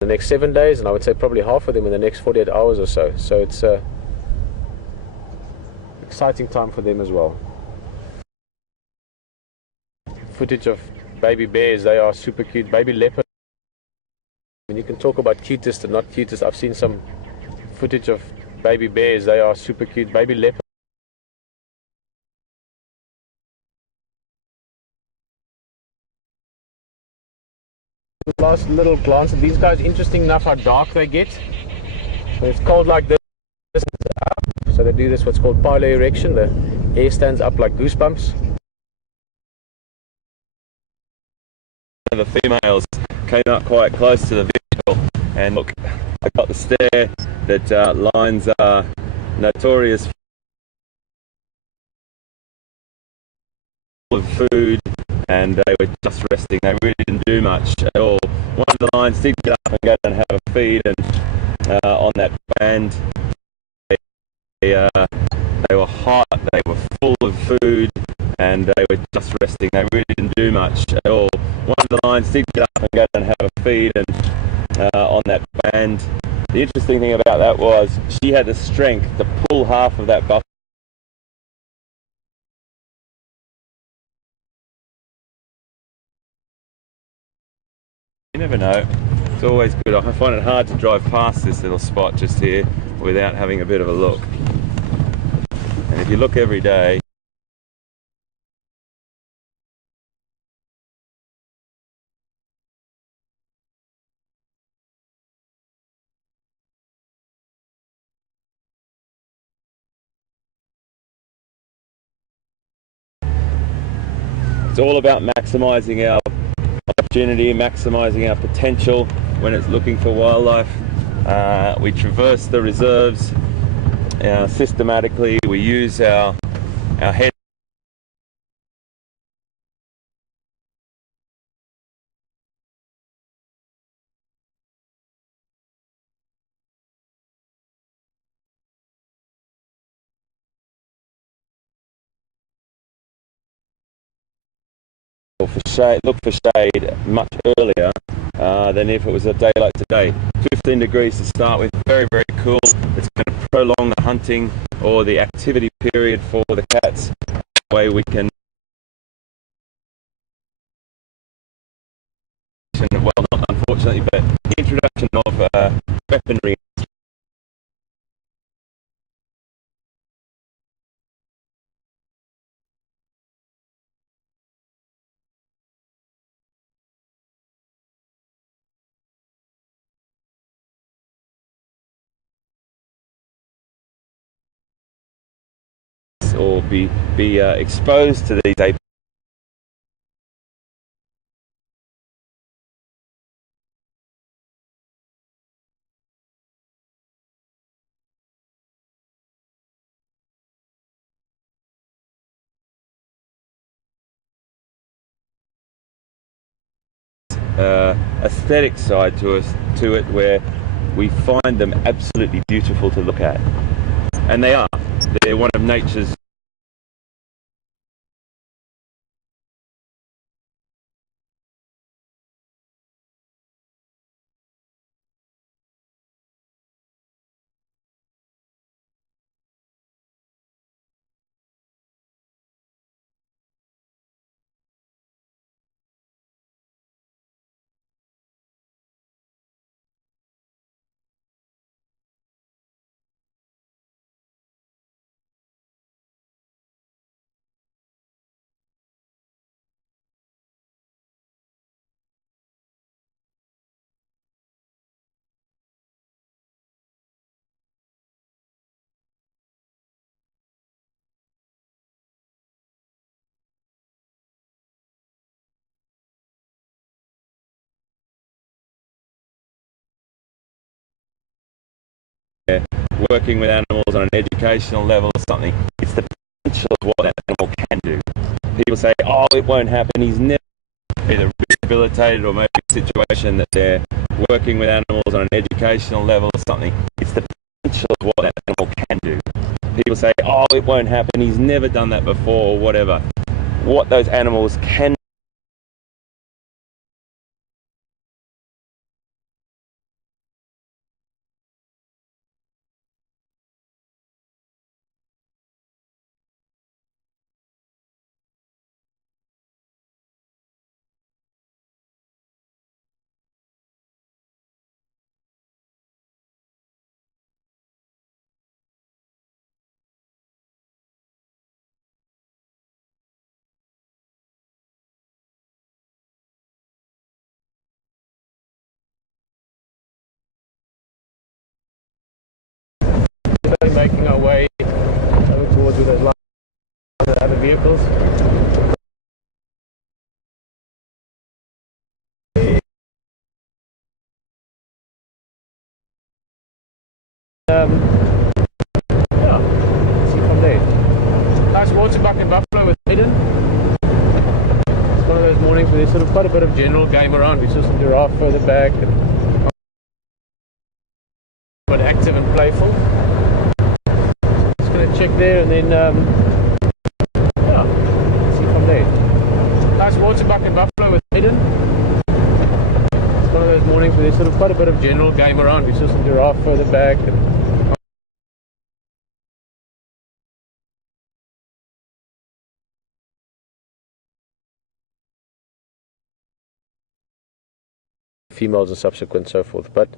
the next 7 days, and I would say probably half of them in the next 48 hours or so. So it's a exciting time for them as well. Footage of baby bears, they are super cute. Baby leopards. When you can talk about cutest and not cutest, I've seen some footage of baby bears, they are super cute. Baby leopards. Last little glance at these guys. Interesting enough how dark they get. When it's cold like this, so they do this what's called pilo erection. The hair stands up like goosebumps. The females came up quite close to the vehicle, and look, I got the stare that lions are notorious for food, and they were just resting. They really didn't do much at all. One of the lions did get up and go and have a feed, and on that band they were hot, they were full of food, and they were just resting. They really didn't do much at all. One of the lions did get up and go and have a feed, and on that band. The interesting thing about that was she had the strength to pull half of that buffalo. You never know. It's always good. I find it hard to drive past this little spot just here without having a bit of a look. And if you look every day, it's all about maximising our opportunity, maximising our potential when it's looking for wildlife. We traverse the reserves systematically. We use our head. For shade, look for shade much earlier than if it was a day like today. 15 degrees to start with, very, very cool. It's going to prolong the hunting or the activity period for the cats. That way we can, well, not unfortunately, but the introduction of weaponry. Or be exposed to these apes. Aesthetic side to it, where we find them absolutely beautiful to look at, and they are. They're one of nature's working with animals on an educational level or something. It's the potential of what that animal can do. People say, oh, it won't happen. He's never either rehabilitated, or maybe a situation that they're working with animals on an educational level or something. It's the potential of what that animal can do. People say, oh, it won't happen. He's never done that before, or whatever. What those animals can slowly making our way over towards where those lines the other vehicles. Yeah, see from there. Nice waterbuck and buffalo with Eden. It's one of those mornings where there's sort of quite a bit of general game around. We saw some giraffe further back, and but active and playful. Just going to check there and then yeah, see from there. Nice waterbuck and buffalo with Eden. It's one of those mornings where there's sort of quite a bit of general game around. We saw some giraffe further back, and females and subsequent so forth, but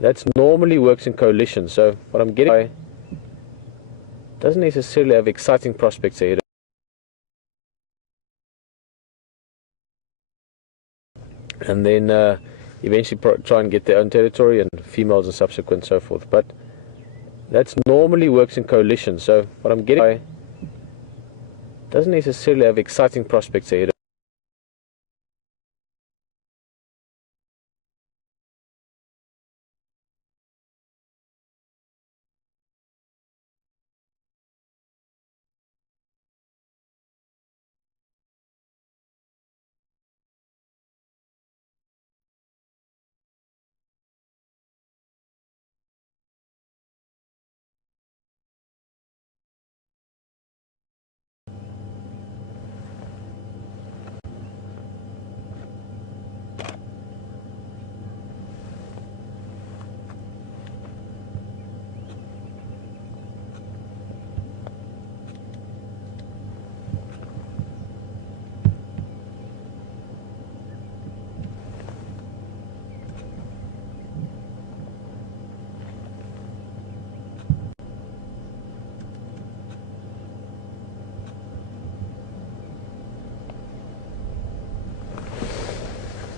that's normally works in coalition. So what I'm getting doesn't necessarily have exciting prospects ahead, and then eventually try and get their own territory and females and subsequent so forth, but that's normally works in coalition. So what I'm getting doesn't necessarily have exciting prospects ahead.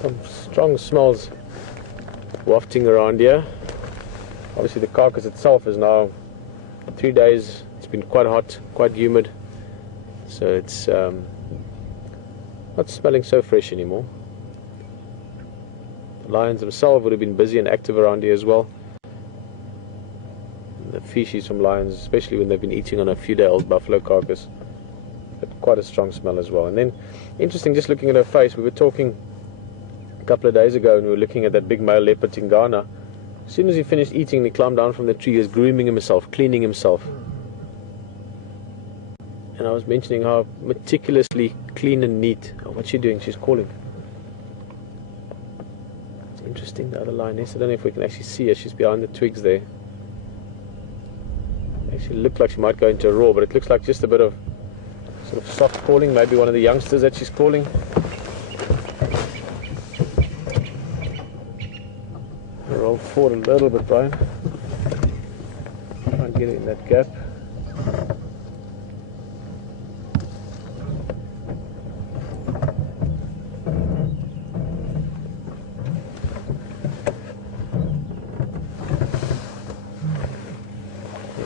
Some strong smells wafting around here. Obviously the carcass itself is now 3 days. It's been quite hot, quite humid, so it's not smelling so fresh anymore. The lions themselves would have been busy and active around here as well. The feces from lions, especially when they've been eating on a few day old buffalo carcass, but quite a strong smell as well. And then interesting, just looking at her face, we were talking a couple of days ago and we were looking at that big male leopard in Ghana. As soon as he finished eating, he climbed down from the tree, he was grooming himself, cleaning himself. And I was mentioning how meticulously clean and neat. Oh, what's she doing? She's calling. It's interesting, the other lioness. I don't know if we can actually see her. She's behind the twigs there. Actually looked like she might go into a roar, but it looks like just a bit of sort of soft calling. Maybe one of the youngsters that she's calling. Roll forward a little bit, Brian. Try and get it in that gap.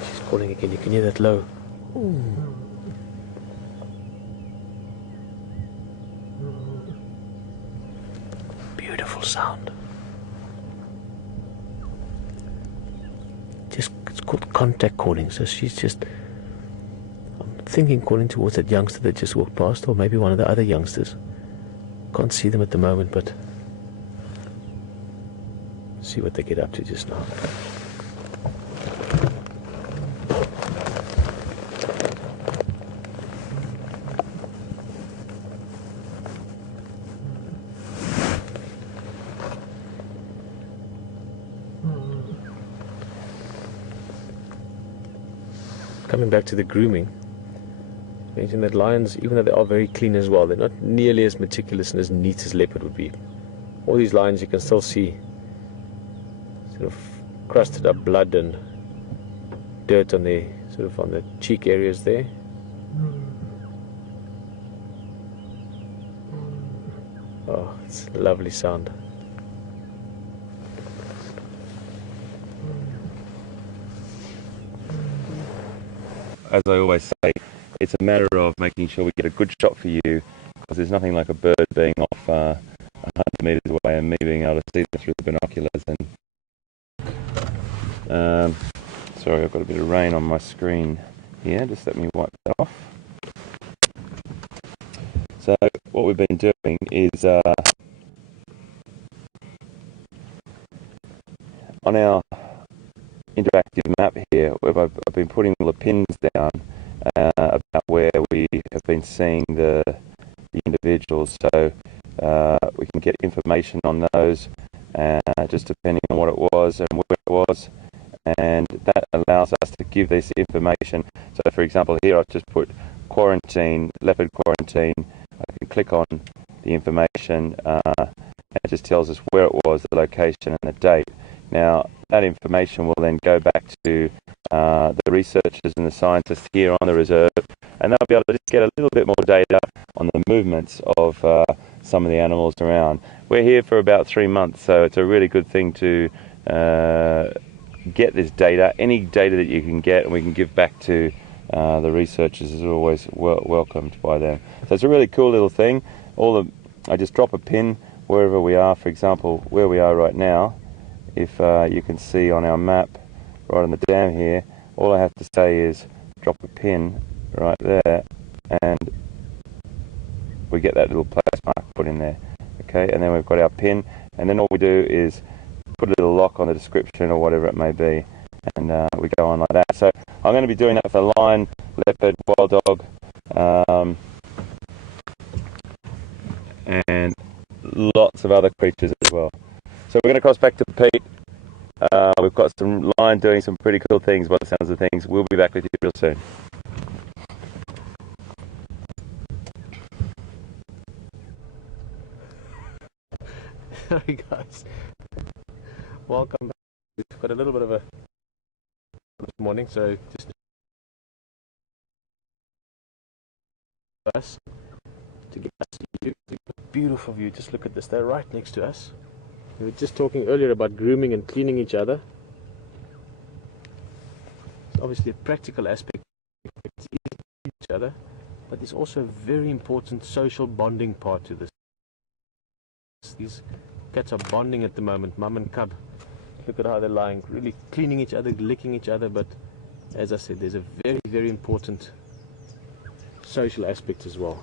She's calling again. You can hear that low. Beautiful sound. It's called contact calling. So she's just, I'm thinking, calling towards that youngster that just walked past, or maybe one of the other youngsters. Can't see them at the moment, but see what they get up to just now. Coming back to the grooming, mentioned that lions, even though they are very clean as well, they're not nearly as meticulous and as neat as leopard would be. All these lions, you can still see sort of crusted up blood and dirt on the sort of on the cheek areas there. Oh, it's a lovely sound. as I always say, it's a matter of making sure we get a good shot for you, because there's nothing like a bird being off 100 metres away and me being able to see them through the binoculars. And sorry, I've got a bit of rain on my screen here, just let me wipe that off. So what we've been doing is on our interactive map here, where I've been putting all the pins down about where we have been seeing the individuals, so we can get information on those just depending on what it was and where it was, and that allows us to give this information. So for example, here I've just put quarantine, leopard quarantine. I can click on the information and it just tells us where it was, the location and the date. Now that information will then go back to the researchers and the scientists here on the reserve, and they'll be able to just get a little bit more data on the movements of some of the animals around. We're here for about 3 months, so it's a really good thing to get this data. Any data that you can get and we can give back to the researchers is always welcomed by them. So it's a really cool little thing. I just drop a pin wherever we are. For example, where we are right now, if you can see on our map right on the dam here, all I have to say is drop a pin right there and we get that little place mark put in there. Okay, and then we've got our pin, and then all we do is put a little lock on the description or whatever it may be, and we go on like that. So I'm going to be doing that for lion, leopard, wild dog, and lots of other creatures as well. So we're going to cross back to Pete. We've got some lion doing some pretty cool things by the sounds of things. We'll be back with you real soon. Hi guys, welcome back. We've got a little bit of a this morning, so just us to get us a beautiful view. Just look at this, they're right next to us. We were just talking earlier about grooming and cleaning each other. It's obviously a practical aspect, it's easy to clean each other, but there's also a very important social bonding part to this. These cats are bonding at the moment, mum and cub. Look at how they're lying, really cleaning each other, licking each other, but as I said, there's a very, very important social aspect as well.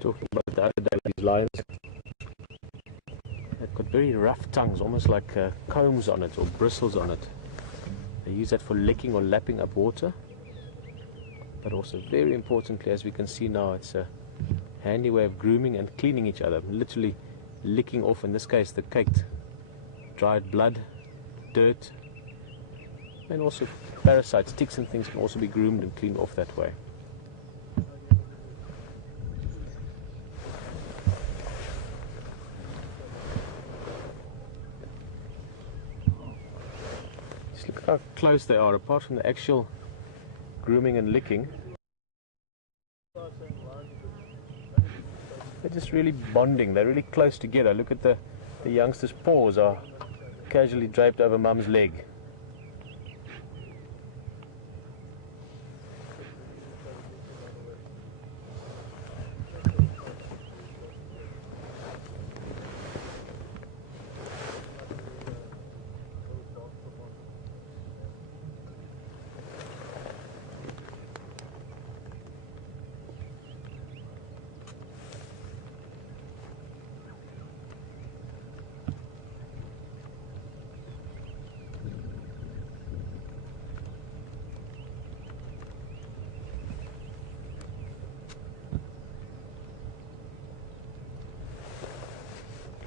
Talking about the other day, these lions, they've got very rough tongues, almost like combs on it or bristles on it. They use that for licking or lapping up water, but also very importantly, as we can see now, it's a handy way of grooming and cleaning each other, literally licking off, in this case, the caked dried blood, dirt, and also parasites, ticks and things can also be groomed and cleaned off that way. Look at how close they are, apart from the actual grooming and licking. They're just really bonding, they're really close together. Look at the youngster's paws are casually draped over mum's leg.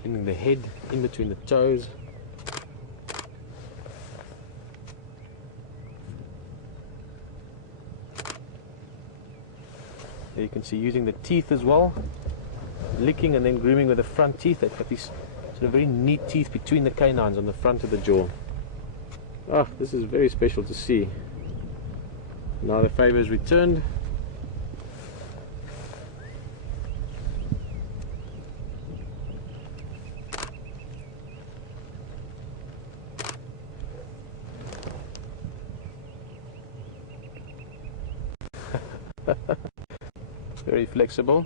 Cleaning the head in between the toes. There you can see using the teeth as well, licking and then grooming with the front teeth. They've got these sort of very neat teeth between the canines on the front of the jaw. Ah, this is very special to see. Now the favor is returned. Very flexible.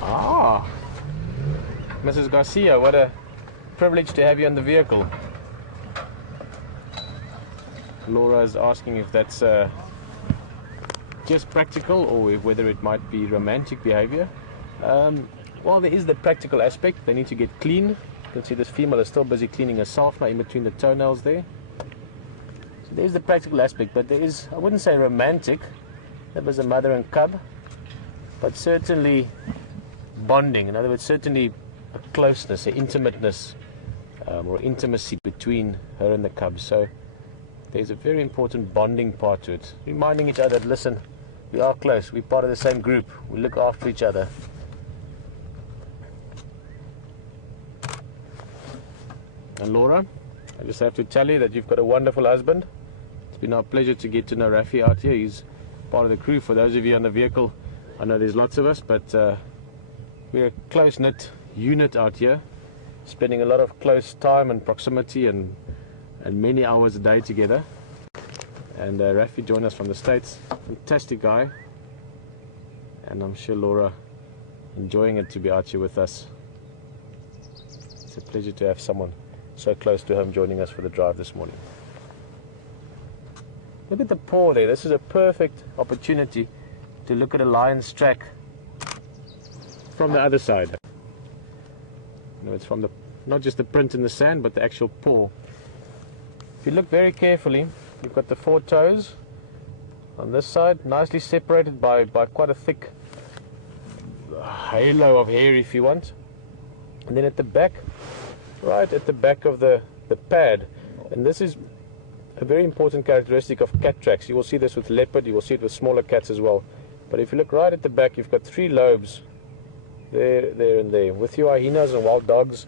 Ah, Mrs. Garcia, what a privilege to have you in the vehicle. Laura is asking if that's just practical or whether it might be romantic behavior. Well, there is the practical aspect. They need to get clean. You can see this female is still busy cleaning herself now in between the toenails there. So there's the practical aspect, but there is, I wouldn't say romantic. That was a mother and cub, but certainly bonding. In other words, certainly a closeness, an intimateness, or intimacy between her and the cub. So there's a very important bonding part to it. Reminding each other, listen, we are close, we're part of the same group, we look after each other. And Laura, I just have to tell you that you've got a wonderful husband. It's been our pleasure to get to know Rafi out here. He's part of the crew. For those of you on the vehicle, I know there's lots of us, but we're a close-knit unit out here, spending a lot of close time and proximity and many hours a day together. And Rafi joined us from the States. Fantastic guy, and I'm sure Laura enjoying it to be out here with us. It's a pleasure to have someone so close to home joining us for the drive this morning. Look at the paw there. This is a perfect opportunity to look at a lion's track from the other side. You know, it's from the, not just the print in the sand, but the actual paw. If you look very carefully, you've got the 4 toes on this side, nicely separated by quite a thick halo of hair, if you want. And then at the back, right at the back of the pad, and this is a very important characteristic of cat tracks. You will see this with leopard, you will see it with smaller cats as well. But if you look right at the back, you've got 3 lobes, there, there and there. With your hyenas and wild dogs,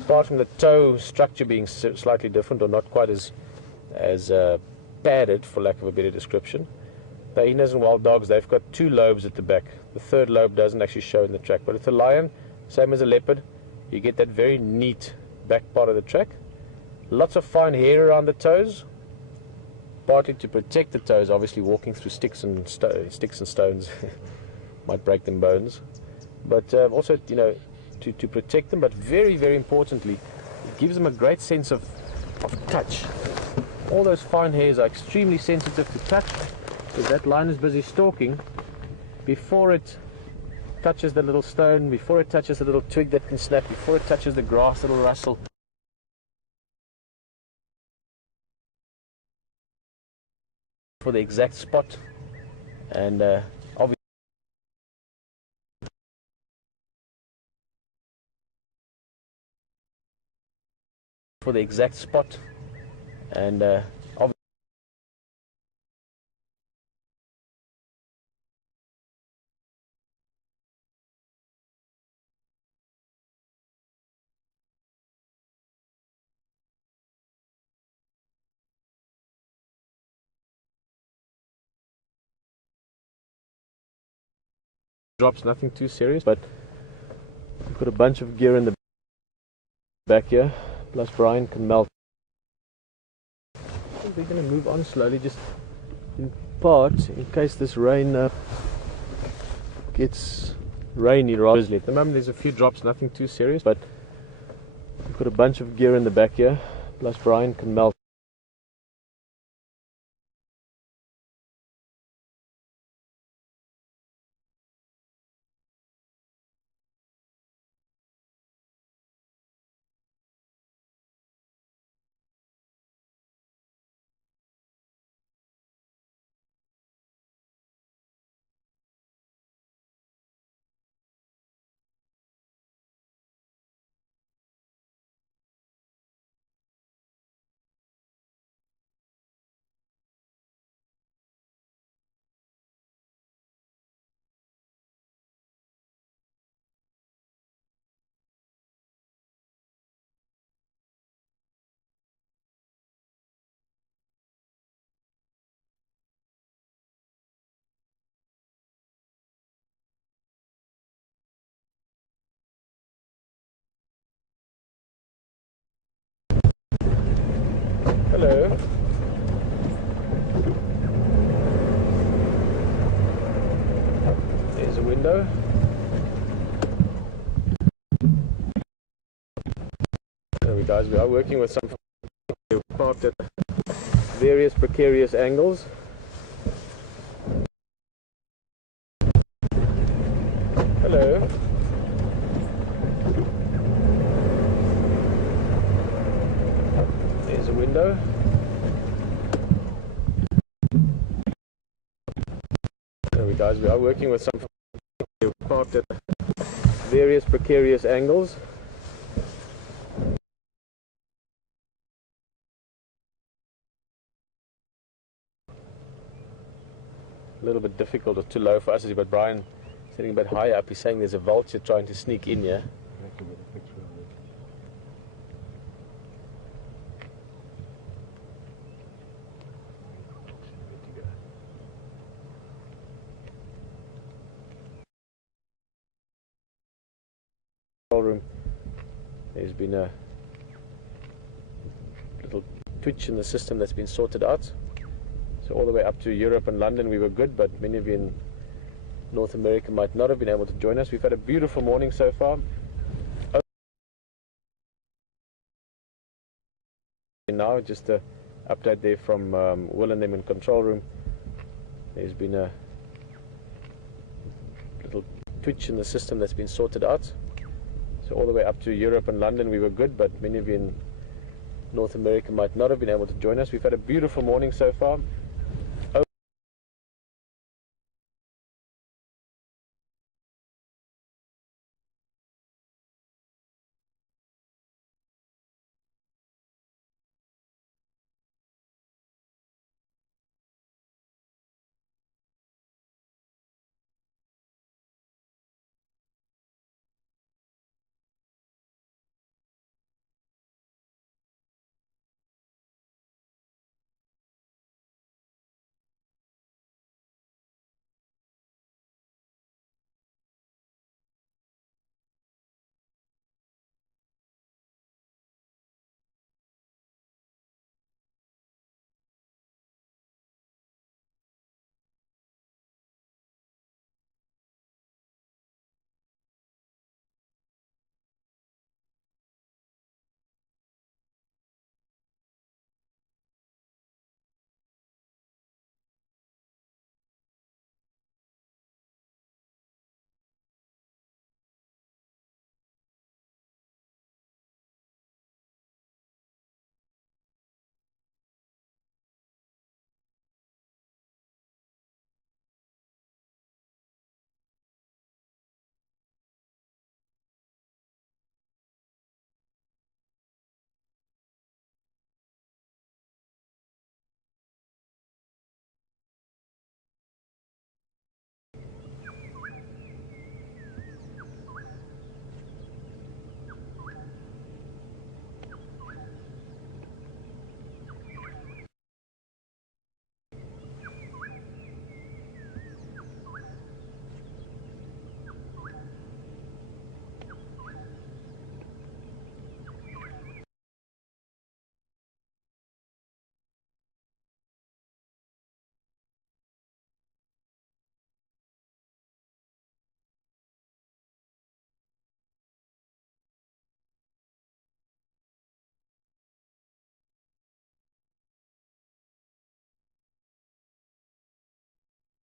apart from the toe structure being slightly different or not quite as padded, for lack of a better description, the hyenas and wild dogs, they've got 2 lobes at the back. The 3rd lobe doesn't actually show in the track. But with a lion, same as a leopard, you get that very neat back part of the track. Lots of fine hair around the toes, partly to protect the toes, obviously walking through sticks and stones might break them bones, but also, you know, to protect them, but very, very importantly, it gives them a great sense of touch. All those fine hairs are extremely sensitive to touch, because that lion is busy stalking. Before it touches the little stone, before it touches the little twig that can snap, before it touches the grass that will rustle, for the exact spot, and obviously for the exact spot, and drops, nothing too serious, but we've got a bunch of gear in the back here, plus Brian can melt. I think we're going to move on slowly, just in part, in case this rain gets rainy rather. At the moment there's a few drops, nothing too serious, but we've got a bunch of gear in the back here, plus Brian can melt. Hello. There's a window. There we guys, we are working with some parked at various precarious angles. Hello. There's a window. There we guys, we are working with some parked at various precarious angles. A little bit difficult or too low for us, but Brian sitting a bit high up, he's saying there's a vulture trying to sneak in here. Room. There's been a little twitch in the system that's been sorted out. So all the way up to Europe and London we were good, but many of you in North America might not have been able to join us. We've had a beautiful morning so far. Now just an update there from Will and them in control room. There's been a little twitch in the system that's been sorted out. So all the way up to Europe and London we were good, but many of you in North America might not have been able to join us. We've had a beautiful morning so far.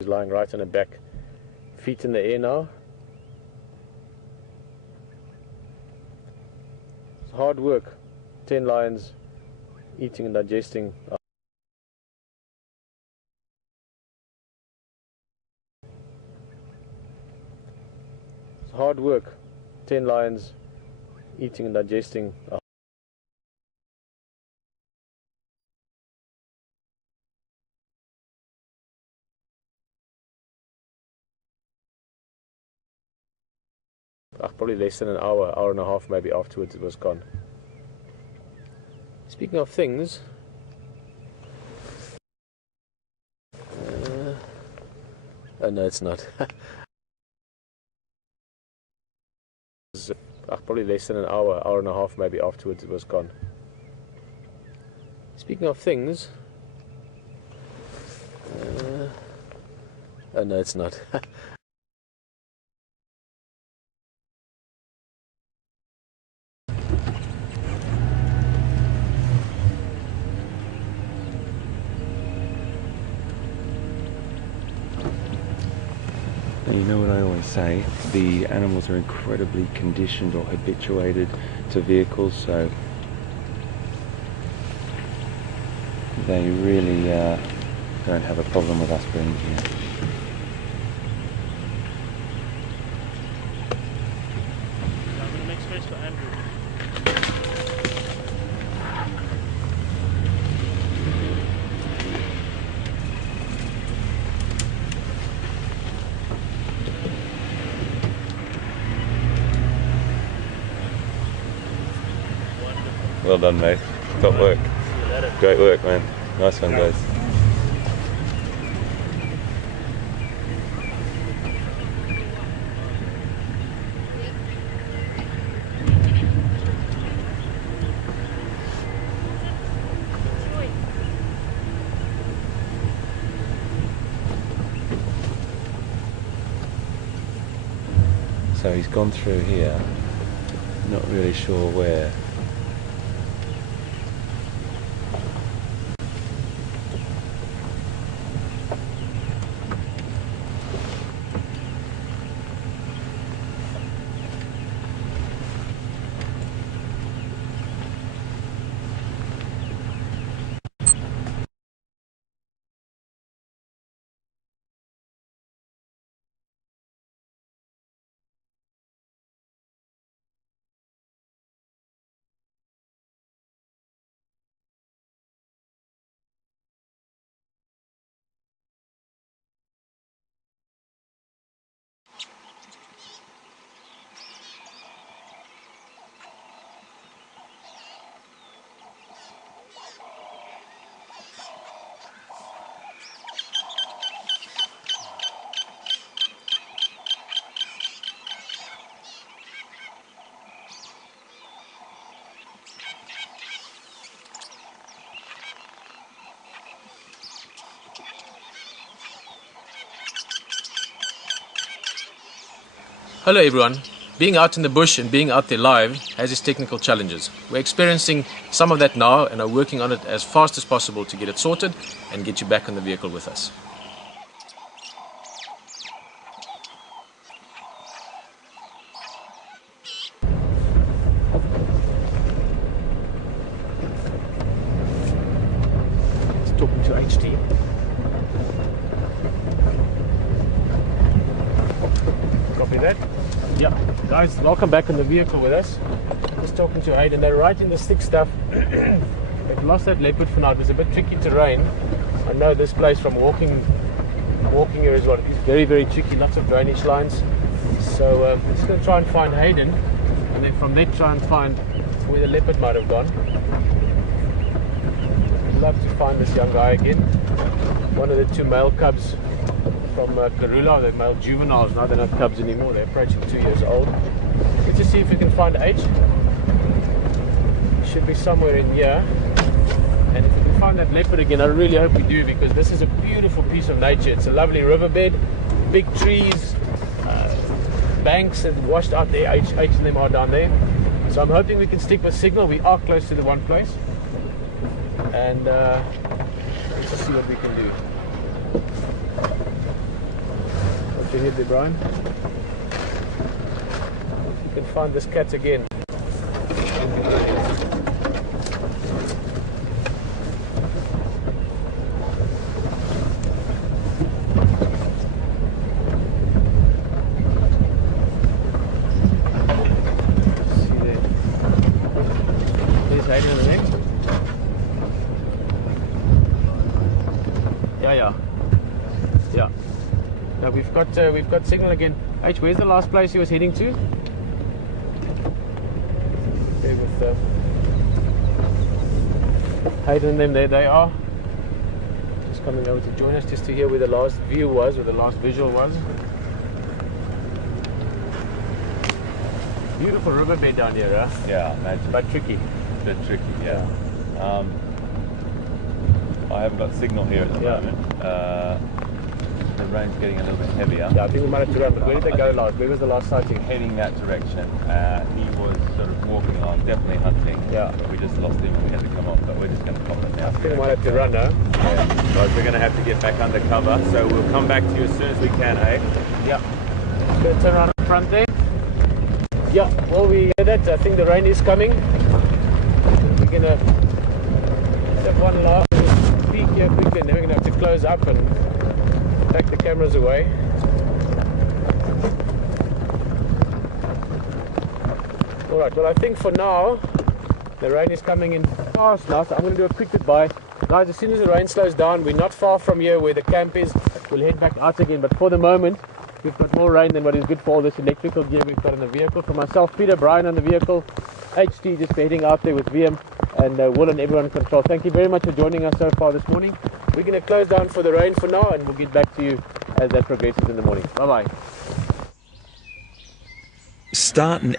He's lying right on her back, feet in the air now. It's hard work. 10 lions eating and digesting. It's hard work. 10 lions eating and digesting. Probably less than an hour, hour and a half maybe afterwards it was gone. Speaking of things, oh no it's not. Probably less than an hour, hour and a half maybe afterwards it was gone. Speaking of things, oh no, it's not. You know what I always say, the animals are incredibly conditioned or habituated to vehicles, so they really don't have a problem with us being here. I'm going to make space for Andrew. Well done, mate. Top work. See you later. Great work, man. Nice one, guys. So he's gone through here, not really sure where. Hello everyone. Being out in the bush and being out there live has its technical challenges. We're experiencing some of that now and are working on it as fast as possible to get it sorted and get you back on the vehicle with us. Just talking to HT. Copy that. Yeah, guys, welcome back on the vehicle with us. Just talking to Hayden. They're right in the thick stuff. They've lost that leopard for now. It was a bit tricky terrain. I know this place from walking here is what it's very, very tricky. Lots of drainage lines. So I'm just going to try and find Hayden, and then from there try and find where the leopard might have gone. I'd love to find this young guy again. One of the two male cubs from Karula, the male juveniles. Now they're not cubs anymore, they're approaching 2 years old. Let's just see if we can find H. Should be somewhere in here. And if we can find that leopard again, I really hope we do, because this is a beautiful piece of nature. It's a lovely riverbed, big trees, banks and washed out there. H and them are down there. So I'm hoping we can stick with signal. We are close to the one place. And let's just see what we can do. What you hit there, Brian? If you can find this cat again. See there. He's hiding in the neck. Yeah. Now we've got signal again. H, where's the last place he was heading to? Okay, with Hayden and them, there they are. Just coming over to join us, just to hear where the last view was, or the last visual was. Beautiful riverbed down here, huh? Yeah, imagine. But tricky. A bit tricky, yeah. I haven't got signal here at the moment. The rain's getting a little bit heavier. Yeah, I think we might have to run, but where did they go last? Where was the last sighting? Heading that direction. He was sort of walking along, definitely hunting. Yeah. We just lost him and we had to come off, but we're just going to pop it now. I think we might have to run now. Yeah. Guys, we're going to have to get back under cover, so we'll come back to you as soon as we can, eh? Yeah. Let's turn around in front there. Yeah, well, we hear that. I think the rain is coming. We're going to have one last peek here quickly, and then we're going to have to close up and take the cameras away. Alright, well, I think for now the rain is coming in fast now, so I'm going to do a quick goodbye. Guys, as soon as the rain slows down, we're not far from here where the camp is. We'll head back out again, but for the moment we've got more rain than what is good for all this electrical gear we've got in the vehicle. For myself, Peter, Brian on the vehicle, HT just heading out there with VM, and Will and everyone in control. Thank you very much for joining us so far this morning. We're going to close down for the rain for now, and we'll get back to you as that progresses in the morning. Bye bye. Start and